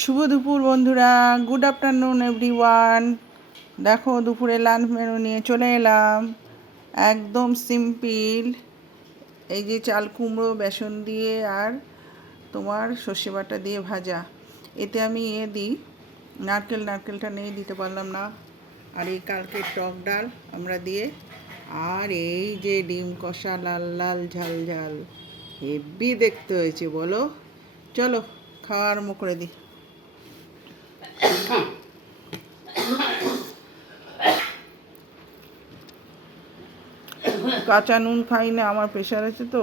শুভ দুপুর বন্ধুরা, good afternoon everyone. দেখো দুপুরে লাঞ্চ মেনু নিয়ে চলে এলাম। একদম সিম্পল, এই যে চাল কুমড়ো বেসন দিয়ে আর তোমার সর্ষে বাটা দিয়ে ভাজা। এতে আমি দিই নারকেলটা নেই, দিতে পারলাম না। আর এই কালকের টক ডাল আমরা দিয়ে, আর এই যে ডিম কষা লাল লাল ঝাল ঝাল, হেভি দেখতে হয়েছে বলো। চলো খাওয়া আরম্ভ করে দিই। কাঁচা নুন খাই না, আমার প্রেশার আছে তো,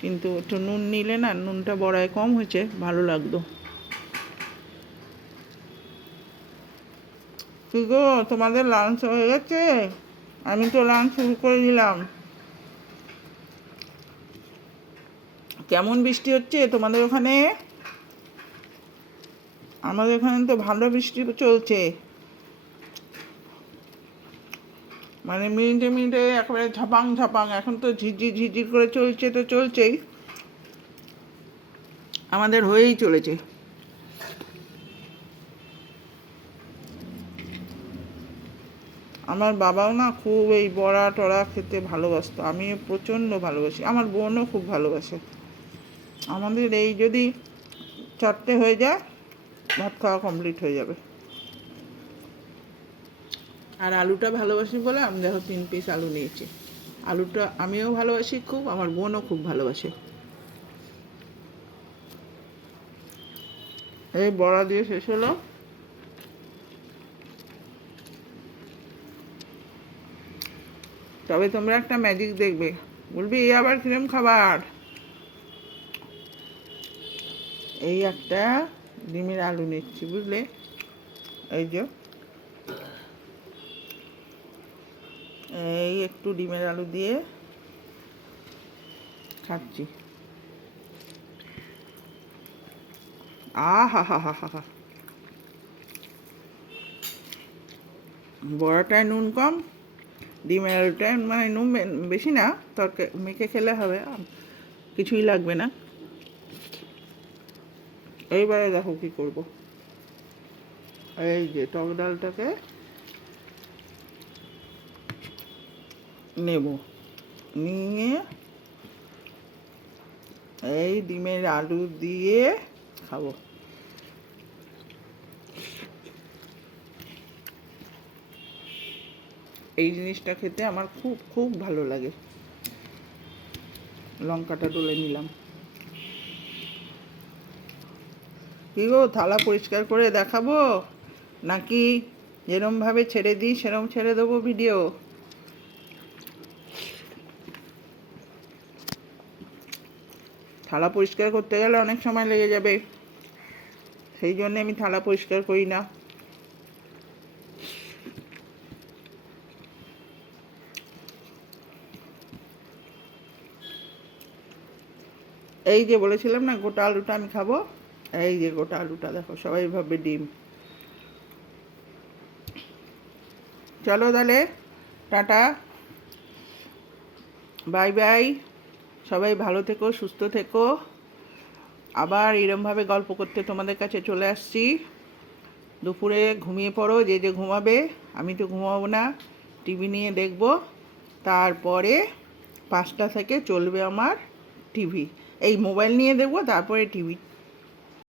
কিন্তু একটু নুন নিলে না, নুনটা বড়ায় কম হয়েছে, ভালো লাগতো। কি গো, তোমাদের লাঞ্চ হয়ে গেছে? আমি তো লাঞ্চ শুরু করে দিলাম। কেমন বৃষ্টি হচ্ছে তোমাদের ওখানে? আমাদের এখানে তো ভালো বৃষ্টি চলছে, মানে মিনিটে মিনিটে একেবারে ঝাপাং ঝাপাং। এখন তো ঝিরঝির করে চলছে, তো চলছেই, আমাদের হয়েই চলেছে। আমার বাবাও না খুব এই বড়া টড়া খেতে ভালোবাসতো, আমি প্রচণ্ড ভালোবাসি, আমার বোনও খুব ভালোবাসে। আমাদের এই যদি 4টে হয়ে যায়, ভাত খাওয়া কমপ্লিট হয়ে যাবে। আর আলুটা ভালোবাসি বলে আমি দেখো 3 পিস আলু নিয়েছি। আলুটা আমিও ভালোবাসি খুব, আমার বোনও খুব ভালোবাসে। এই বড়া দিয়ে শেষ হলো। তবে তোমরা একটা ম্যাজিক দেখবে, বলবি এই আবার কিরম খাবার। এই একটা ডিমের আলু নিচ্ছি, বুঝলে, এই যে এই একটু ডিমের আলু দিয়ে খাচ্ছি। হা হা হা হা হা। বড়াটায় নুন কম, ডিমের আলুটায় মানে নুন বেশি না, তরকারি মেখে খেলে হবে, কিছুই লাগবে না। এইবারে দেখো কি করব। এই যে টক ডালটাকে নেব, নিয়ে এই ডিমের আলু দিয়ে খাবো। এই জিনিসটা খেতে আমার খুব খুব ভালো লাগে। লঙ্কাটা ডলে নিলাম। কি গো, থালা পরিষ্কার করে দেখাবো, নাকি যেরমভাবে ছেড়ে দিই সেরম ছেড়ে দেবো ভিডিও? থালা পরিষ্কার করতে গেলে অনেক সময় লেগে যাবে, সেই জন্য আমি থালা পরিষ্কার করি না। এই যে বলেছিলাম না গোটা আলুটা আমি খাবো, এই যে গোটা আলুটা দেখো, সবাই ভাববে ডিম। চলো তাহলে, টাটা, বাই বাই, সবাই ভালো থেকো, সুস্থ থেকো। আবার এরমভাবে গল্প করতে তোমাদের কাছে চলে আসছি। দুপুরে ঘুমিয়ে পড়ো যে যে ঘুমাবে, আমি তো ঘুমাবো না, টিভি নিয়ে দেখবো। তারপরে 5টা থেকে চলবে আমার টিভি, এই মোবাইল নিয়ে দেখবো, তারপরে টিভি।